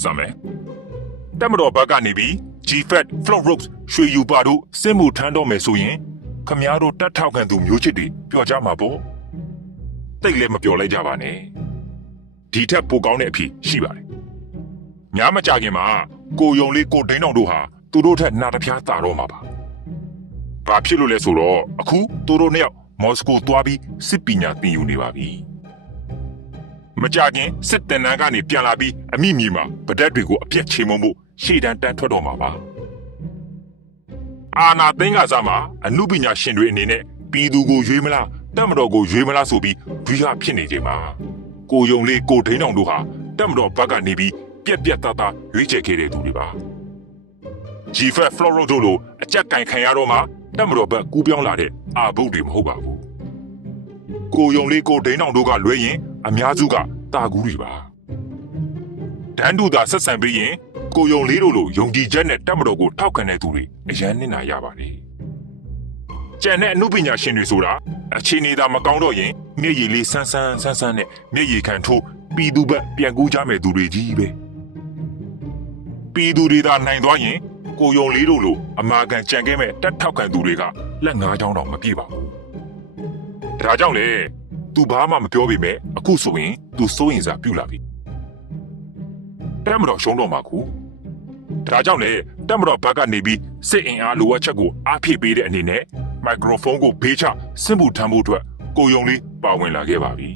စမ်းမယ်တက်မတော်ဘက်ကနေပြီး G-Fat Float Ropes ရွှေယူပါတို့စစ်မှုထမ်းတော့မယ်ဆိုရင်ခမားတို့တတ်ထောက်ခံသူမျိုးချစ်တွေပြောကြမှာပေါ့တိတ်လည်းမပြောလိုက်ကြပါနဲ့ဒီထက်ပိုကောင်းတဲ့အဖြစ်ရှိပါတယ်ညာမကြခင်မှာကိုယုံလေးကိုဒိန်းတော်တို့ဟာသူတို့ထက်နာတစ်ပြားတာတော့မှာပါဘာဖြစ်လို့လဲဆိုတော့အခုသူတို့နှစ်ယောက်မော်စကိုသွားပြီးစစ်ပညာသင်ယူနေပါပြီ မကြခင်စစ်တနန်းကနေပြန်လာပြီးအမိမြေမှာဗဒက်တွေကိုအပြက်ချေမုံဖို့ရှေ့တန်းတန်းထွက်တော့မှာပါအာနာသိန်းကစားမှာအမှုပညာရှင်တွေအနေနဲ့ပြည်သူကိုရွေးမလားတက်မတော်ကိုရွေးမလားဆိုပြီးဒွိဟဖြစ်နေချိန်မှာကိုယုံလေးကိုဒိန်းအောင်တို့ဟာတက်မတော်ဘက်ကနေပြီးပြက်ပြက်သားသားရွေးချယ်ခဲ့တဲ့သူတွေပါ G-Fat Floro တို့လိုအကြက်ကင်ခံရတော့မှတက်မတော်ဘက်ကူးပြောင်းလာတဲ့အာဘုတ်တွေမဟုတ်ပါဘူးကိုယုံလေးကိုဒိန်းအောင်တို့ကလွဲရင် အများစုကတာကူးတွေပါတန်းတူသာဆက်ဆံပြီးရင်ကိုယုံလေးတို့လိုယုံကြည်ချက်နဲ့တက်မတော်ကိုထောက်ခံတဲ့သူတွေအရန်နစ်နာရပါတယ်ကျန်တဲ့အမှုပညာရှင်တွေဆိုတာအခြေအနေသာမကောင်းတော့ရင်မျက်ရည်လေးဆန်းဆန်းဆန်းဆန်းနဲ့မျက်ရည်ခံထိုးပြည်သူဘက်ပြန်ကူးကြမဲ့သူတွေကြီးပဲပြည်သူတွေသာနိုင်သွားရင်ကိုယုံလေးတို့လိုအမာခံကြံခဲ့မဲ့တက်ထောက်ခံသူတွေကလက်ငါးချောင်းတော့မပြေပါဘူးဒါကြောင့်လေ तू ဘာမှမပြောပေမဲ့အခုဆိုရင် तू စိုးရင်စားပြုတ်လာပြီတက်မတော်ရှုံးတော့မှာကူဒါကြောင့်လေတက်မတော်ဘက်ကနေပြီးစစ်အင်အားလိုအပ်ချက်ကိုအားဖြည့်ပေးတဲ့အနေနဲ့မိုက်ခရိုဖုန်းကိုဘေးချစင်မှုထမ်းဖို့အတွက်ကိုယုံလေးပါဝင်လာခဲ့ပါပြီ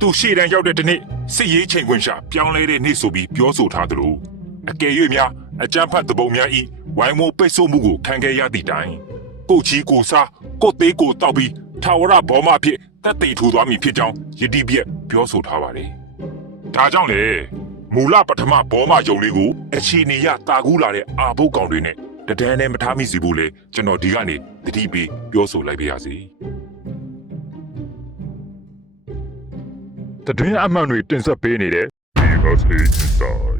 သူရှေ့တန်းရောက်တဲ့ဒီနေ့စစ်ရေးချိန်ခွင်ရှာပြောင်းလဲတဲ့နေ့ဆိုပြီးပြောဆိုထားသလိုအကယ်၍များအကြမ်းဖက်သဘုံများဤဝိုင်းမိုးပိတ်ဆို့မှုကိုခံခဲ့ရသည့်တိုင်ကိုချီကိုစားကိုသေးကိုတောက်ပြီးထာဝရဘောမအဖြစ် တက်တည်ထူသွားမည်ဖြစ်ကြောင်းယတိပြက်ပြောဆိုထားပါတယ်။ဒါကြောင့်လေမူလပထမဘောမယုံလေးကိုအခြေအနေရတာကူးလာတဲ့အာဘုတ်ကောင်တွေနဲ့တဒန်းနဲ့မထားမိစီဘူးလေကျွန်တော်ဒီကနေတတိပေးပြောဆိုလိုက်ပါရစေ။တတွင်းအမှန်တွေတင်ဆက်ပေးနေတဲ့ BSA Inside